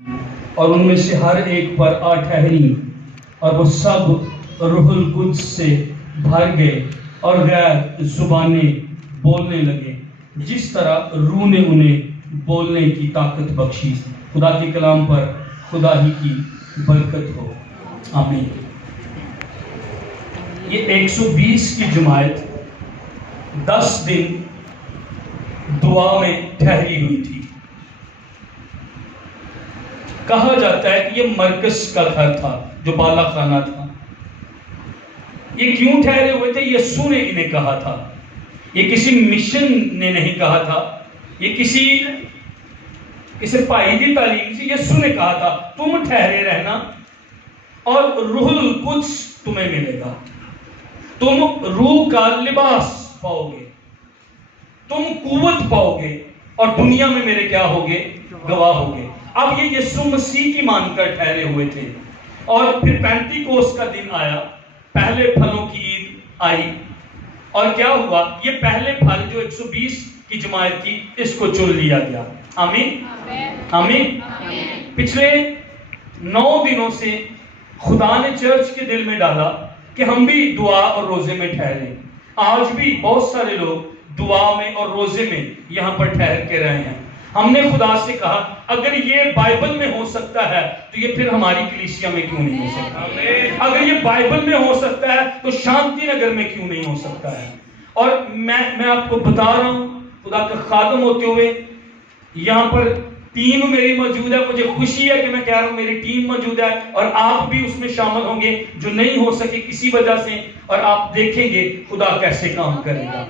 اور ان میں سے ہر ایک پر آ ٹھہری، اور وہ سب روح القدس سے بھر گئے اور غیر زبانیں بولنے لگے جس طرح روح نے انہیں بولنے کی طاقت بخشی۔ خدا کے کلام پر خدا ہی کی برکت ہو، آمین۔ یہ 120 کی جماعت 10 دن دعا میں ٹھہری ہوئی تھی۔ کہا جاتا ہے کہ یہ مرکز کا گھر تھا جو بالا خانہ تھا۔ یہ کیوں ٹھہرے ہوئے تھے؟ یسوع نے انہیں کہا تھا، یہ کسی مشن نے نہیں کہا تھا، یہ کسی پائیدی تعلیم سے یسوع نے کہا تھا تم ٹھہرے رہنا اور روح القدس تمہیں ملے گا، تم روح کا لباس پاؤ گے، تم قوت پاؤ گے اور دنیا میں میرے کیا ہوگے؟ گواہ ہوگے۔ اب یہ یسوع مسیح کی مان کر ٹھہرے ہوئے تھے، اور پھر پینتیکوست کا دن آیا، پہلے پھلوں کی عید آئی، اور کیا ہوا؟ یہ پہلے پھل جو 120 کی جماعت تھی اس کو چن لیا گیا۔ آمین آمین۔ پچھلے 9 دنوں سے خدا نے چرچ کے دل میں ڈالا کہ ہم بھی دعا اور روزے میں ٹھہریں۔ آج بھی بہت سارے لوگ دعا میں اور روزے میں یہاں پر ٹھہر کے رہے ہیں۔ ہم نے خدا سے کہا اگر یہ بائبل میں ہو سکتا ہے تو یہ پھر ہماری کلیسیا میں کیوں نہیں ہو سکتا؟ اگر یہ بائبل میں ہو سکتا ہے تو شانتی نگر میں کیوں نہیں ہو سکتا ہے؟ اور میں آپ کو بتا رہا ہوں، خدا کا خادم ہوتے ہوئے یہاں پر ٹیم میری موجود ہے، مجھے خوشی ہے کہ میں کہہ رہا ہوں میری ٹیم موجود ہے، اور آپ بھی اس میں شامل ہوں گے جو نہیں ہو سکے کسی وجہ سے، اور آپ دیکھیں گے خدا کیسے کام کرے گا۔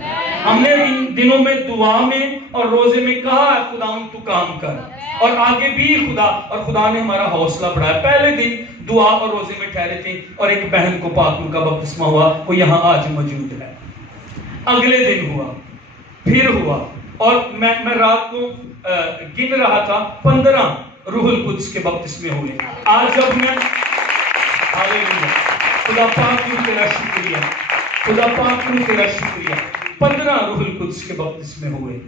ہم نے ان دنوں میں دعا میں اور روزے میں کہا خدا تو کام کر، اور آگے بھی خدا نے ہمارا حوصلہ بڑھایا۔ پہلے دن دعا اور روزے میں ٹھہرے تھے، اور ایک بہن کو پاک روح کا بپتسمہ ہوا، وہ یہاں آج موجود ہے۔ اگلے دن ہوا، پھر ہوا، اور میں رات کو گن رہا تھا 15 روح القدس کے بپتسمے ہوئے۔ آج جب میں خدا پاک روح تیرا شکریہ، خدا پاک روح تیرا شکریہ، 15 روح القدس کے بپتسمے ہوئے۔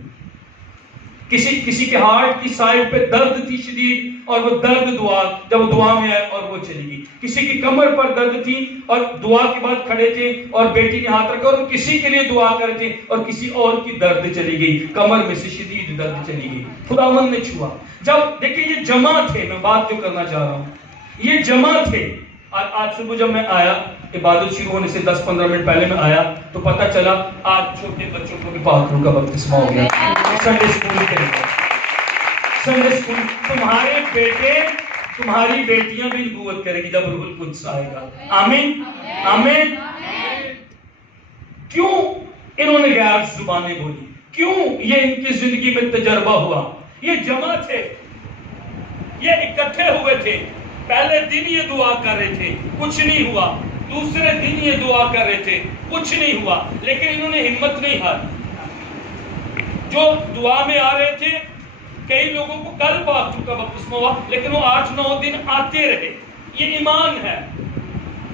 کسی کے ہارٹ کی سائڈ پہ درد تھی شدید، اور وہ درد جب دعا میں آئے اور وہ چلی گئی۔ کسی کی کمر پر درد تھی اور دعا کے بعد کھڑے تھے اور بیٹی نے ہاتھ رکھا اور کسی کے لیے دعا کر تھے، اور کسی اور کی درد چلی گئی، کمر میں سے شدید درد چلی گئی، خداوند نے چھوا۔ جب دیکھیں یہ جمع تھے، میں بات جو کرنا چاہ رہا ہوں، یہ جمع تھے۔ آج صبح جب میں آیا، عبادت شروع ہونے سے 10-15 منٹ پہلے میں آیا تو پتہ چلا آج چھوٹے بچوں کو بھی پاک روح کا بپتسمہ ہو گیا۔ سنڈے اسکول کے سنڈے اسکول، تمہارے بیٹے تمہاری بیٹیاں بھی نبوت کرے گی جب روح القدس آئے گا۔ آمین آمین۔ کیوں انہوں نے غیر زبانیں بولی؟ کیوں یہ ان کی زندگی میں تجربہ ہوا؟ یہ جمع تھے، یہ اکٹھے ہوئے تھے۔ پہلے دن یہ دعا کر رہے تھے، کچھ نہیں ہوا۔ دوسرے دن یہ دعا کر رہے تھے، کچھ نہیں ہوا۔ لیکن انہوں نے ہمت نہیں ہاری۔ جو دعا میں آ رہے تھے، کئی لوگوں کو کل پاک روح کا بپتسمہ ہوا، لیکن وہ 8-9 دن آتے رہے۔ یہ ایمان ہے۔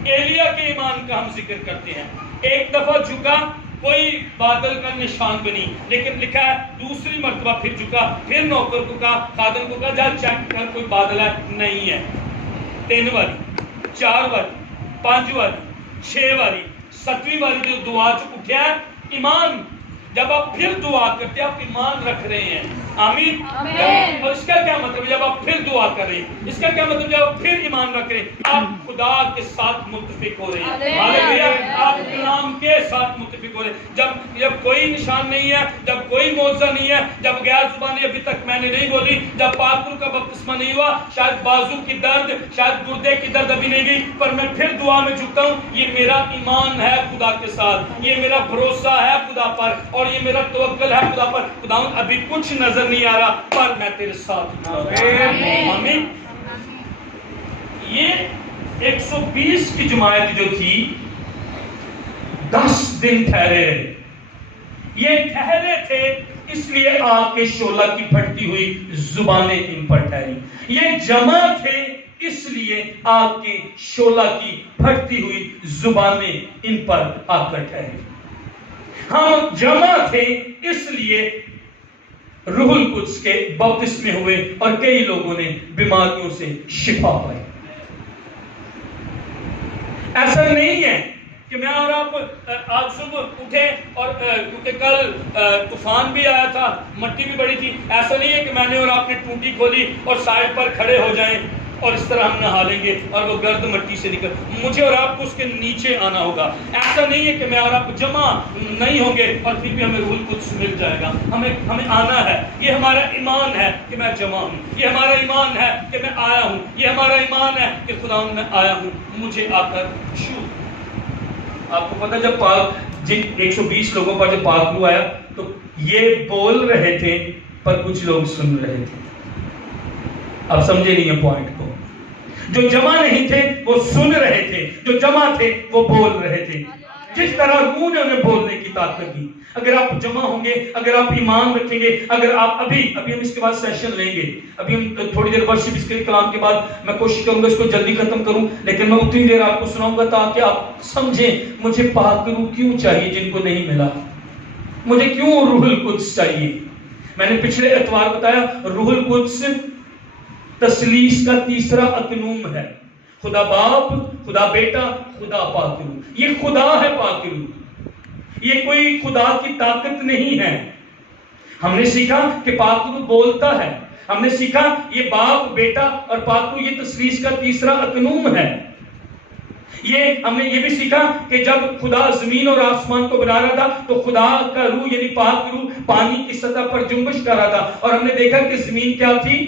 ایلیا کے ایمان کا ہم ذکر کرتے ہیں۔ ایک دفعہ جھکا، کوئی بادل کا نشان بھی نہیں، لیکن لکھا ہے دوسری مرتبہ پھر جھکا، پھر نوکر کو کہا، خادم کو کہا جا چیک کر کوئی بادل ہے، نہیں ہے۔ 3 والی، 4 والی، 5 والی، 6 والی، 7ویں والی جو دعا سے اٹھیا ہے، ایمان۔ جب آپ پھر دعا کرتے ہیں آپ ایمان رکھ رہے ہیں۔ آمین۔ اور اس کا کیا مطلب؟ جب آپ پھر دعا کر رہے ہیں، اس کا کیا مطلب؟ جب آپ پھر ایمان رکھ رہے ہیں، آپ خدا کے ساتھ متفق ہو رہے ہیں۔ ہاللویا۔ آپ کلام کے ساتھ متفق ہو رہے ہیں۔ جب کوئی نشان نہیں ہے، جب کوئی معجزہ نہیں ہے، جب غیر زبانیں ابھی تک میں نے نہیں بولی، جب پاک روح کا بپتسمہ نہیں ہوا، شاید بازو کی درد، شاید گردے کی درد ابھی نہیں گئی، پر میں پھر دعا میں جھکتا ہوں۔ یہ میرا ایمان ہے خدا کے ساتھ، یہ میرا بھروسہ ہے خدا پر، اور یہ میرا توکل ہے خدا پر۔ خداوند ابھی کچھ نظر نہیں آ رہا، پر میں تیرے ساتھ ہوں۔ آمین۔ یہ 120 کی جماعت جو تھی 10 دن ٹھہرے رہے۔ یہ ٹھہرے تھے اس لیے آگ کے شعلہ کی پھٹتی ہوئی زبانیں ان پر ٹھہری۔ یہ جمع تھے اس لیے آگ کے شعلہ کی پھٹتی ہوئی زبانیں ان پر آ کر ٹھہری۔ ہم جمع تھے اس لیے روح القدس کے بپتسمے ہوئے اور کئی لوگوں نے بیماریوں سے شفا پائی۔ ایسا نہیں ہے کہ میں اور آپ آج صبح اٹھے اور کیونکہ کل طوفان بھی آیا تھا، مٹی بھی بڑی تھی، ایسا نہیں ہے کہ میں نے اور آپ نے ٹوٹی کھولی اور سائڈ پر کھڑے ہو جائیں اور اس طرح ہم نہا لیں گے اور وہ گرد مٹی سے نکل، مجھے اور آپ کو اس کے نیچے آنا ہوگا۔ ایسا نہیں ہے کہ میں اور آپ جمع نہیں ہوں گے اور پھر بھی ہمیں روح القدس مل جائے گا، ہمیں آنا ہے۔ یہ ہمارا ایمان ہے کہ میں جمع ہوں، یہ ہمارا ایمان ہے کہ میں آیا ہوں، یہ ہمارا ایمان ہے کہ خدا میں آیا ہوں، مجھے آ کر چھو۔ آپ کو پتہ جب پاک جن 120 لوگوں پر جب پاک روح آیا تو یہ بول رہے تھے پر کچھ لوگ سن رہے تھے۔ آپ سمجھے نہیں ہیں پوائنٹ کو؟ جو جمع نہیں تھے وہ سن رہے تھے، جو جمع تھے وہ بول رہے تھے۔ جس طرح روح نے انہیں بولنے کی طاقت دی، اگر آپ جمع ہوں گے، اگر آپ ایمان رکھیں گے، اگر آپ ابھی ہم اس کے بعد سیشن لیں گے، ابھی ہم تھوڑی دیر بعد اس کے کلام کے بعد میں کوشش کروں گا اس کو جلدی ختم کروں، لیکن میں اتنی دیر آپ کو سناؤں گا تاکہ آپ سمجھیں مجھے پاک روح کیوں چاہیے جن کو نہیں ملا، مجھے کیوں روح القدس چاہیے۔ میں نے پچھلے اتوار بتایا روح القدس تثلیث کا تیسرا اکنوم ہے، خدا باپ، خدا بیٹا، خدا پاک روح۔ یہ خدا ہے پاک روح، یہ کوئی خدا کی طاقت نہیں ہے۔ ہم نے سیکھا کہ پاک روح بولتا ہے، ہم نے سیکھا یہ باپ، بیٹا اور پاک روح یہ تثلیث کا تیسرا اکنوم ہے۔ ہم نے یہ بھی سیکھا کہ جب خدا زمین اور آسمان کو بنا رہا تھا تو خدا کا روح یعنی پاک روح پانی کی سطح پر جنبش کر رہا تھا، اور ہم نے دیکھا کہ زمین کیا تھی؟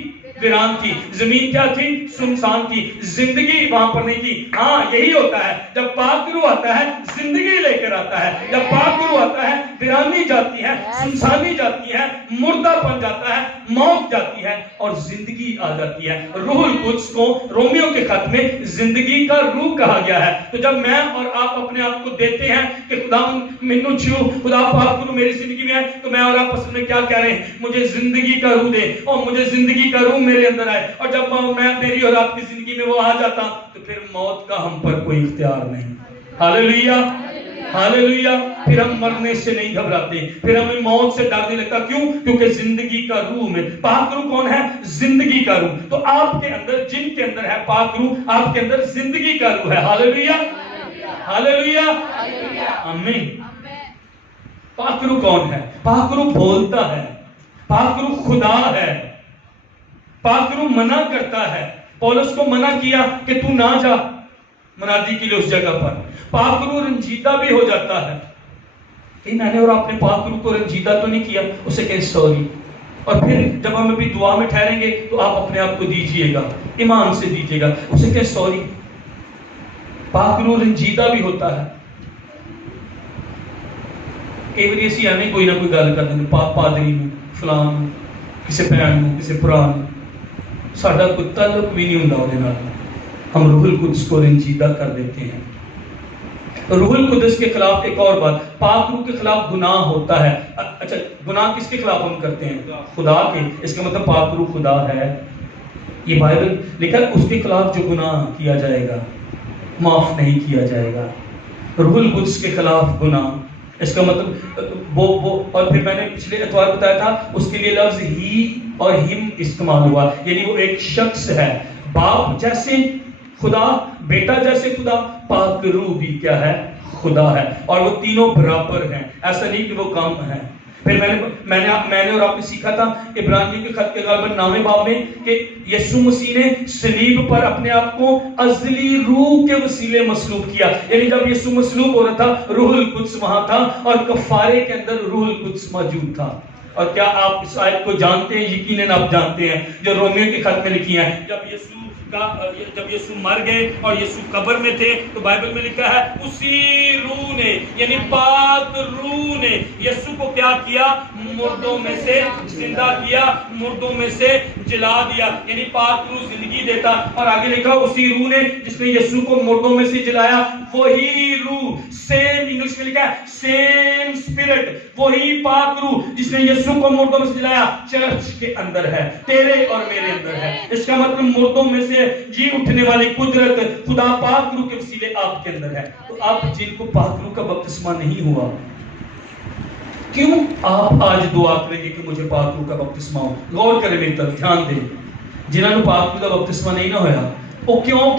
ویران تھی، زمین کیا تھی؟ سنسان تھی، زندگی وہاں پر نہیں تھی۔ ہاں یہی ہوتا ہے جب پاک روح آتا ہے، زندگی لے کر آتا ہے۔ جب پاک روح آتا ہے، ویرانی جاتی ہے، سنسانی جاتی ہے، مردہ پن جاتا ہے، موت جاتی ہے اور زندگی آ جاتی ہے۔ روح القدس کو رومیوں کے خط میں زندگی کا روح کہا گیا ہے۔ تو جب میں اور آپ اپنے آپ کو دیتے ہیں کہ خدا مینوں چھو، خدا پاک روح میری زندگی میں ہے، تو میں اور آپ اصل میں کیا کہہ رہے ہیں؟ مجھے زندگی کا روح دے اور مجھے زندگی کا روح میرے اندر آئے، اور جب میں میری اور آپ کی زندگی میں وہ آ جاتا تو پھر موت کا ہم پر کوئی اختیار نہیں۔ ہاللیلویہ، ہاللیلویہ۔ پھر ہم مرنے سے نہیں گھبراتے، پھر ہمیں موت سے ڈر نہیں لگتا۔ کیوں؟ کیونکہ زندگی کا روح میں پاک روح کون ہے؟ زندگی کا روح۔ تو آپ کے اندر، جن کے اندر ہے پاک روح، آپ کے اندر زندگی کا روح ہے۔ ہاللیلویہ، ہاللیلویہ، آمین۔ پاک روح کون ہے؟ پاک روح بولتا ہے، پاک روح خدا ہے، پاک روح منع کرتا ہے۔ پولس کو منع کیا کہ تو نہ جا منادی کے لیے اس جگہ پر۔ پاک روح رنجیدہ بھی ہو جاتا ہے کہ میں نے اور آپ نے پاک روح کو رنجیدہ تو نہیں کیا، اسے کہے سوری۔ اور پھر جب ہم ابھی دعا میں ٹھہریں گے تو آپ اپنے آپ کو دیجئے گا، ایمان سے دیجئے گا، اسے کہے سوری۔ پاک روح رنجیدہ بھی ہوتا ہے۔ کئی بار اسی ہمیں کوئی نہ کوئی گل کر دیں، پادری نو، فلان، کسی بہن نو، کسی برا نو، ساڈا کوئی تعلق بھی نہیں ہوندا اودے نال، ہم روح القدس کو رنجیدہ کر دیتے ہیں۔ روح القدس کے خلاف ایک اور بات، پاک روح کے خلاف گناہ ہوتا ہے۔ اچھا، گناہ کس کے خلاف ہم کرتے ہیں؟ خدا کے۔ اس کا مطلب پاک روح خدا ہے، یہ بائبل لکھا، اس کے خلاف جو گناہ کیا جائے گا معاف نہیں کیا جائے گا۔ روح القدس کے خلاف گناہ، اس کا مطلب وہ اور پھر میں نے پچھلے اتوار بتایا تھا اس کے لیے لفظ ہی اور ہم استعمال ہوا، یعنی وہ ایک شخص ہے، باپ جیسے خدا، بیٹا جیسے خدا، پاک روح بھی کیا ہے؟ خدا ہے، اور وہ تینوں برابر ہیں، ایسا نہیں کہ وہ کم ہیں۔ پھر میں نے اور آپ نے سیکھا تھا عبرانیوں کے خط کے غالباً 9ویں باب میں کہ یسوع مسیح نے صلیب پر اپنے آپ کو ازلی روح کے وسیلے مصلوب کیا، یعنی جب یسوع مصلوب ہو رہا تھا روح القدس وہاں تھا اور کفارے کے اندر روح القدس موجود تھا۔ اور کیا آپ اس آیت کو جانتے ہیں؟ یقیناً آپ جانتے ہیں جو رومیوں کے خط میں لکھی ہیں، جب یسوع مر گئے اور یسوع قبر میں تھے تو بائبل میں لکھا ہے اسی روح نے، یعنی پاک روح نے یسوع کو کیا کیا؟ مردوں میں سے زندہ کیا، مردوں میں سے جلا دیا، یعنی پاک روح زندگی دیتا۔ اور آگے لکھا اسی روح نے جس نے یسوع کو مردوں میں سے جلایا، وہی روح، سیم انگلش میں لکھا ہے سیم اسپرٹ، وہی پاک روح جس نے یسوع کو مردوں میں سے جلایا چرچ کے اندر ہے، تیرے اور میرے اندر ہے۔ اس کا مطلب مردوں میں سے جی اٹھنے والی قدرت خدا پاک روح کے وسیلے آپ کے اندر ہے۔ تو آپ جن کو پاک روح کا بپتسمہ نہیں ہوا، کیوں آپ آج دعا کریں گے کہ مجھے پاک روح کا بپتسمہ ہو؟ غور کریں میری طرف، دھیان دیں. جنہوں نے پاک روح کا بپتسمہ نہیں نہ ہویا وہ کیوں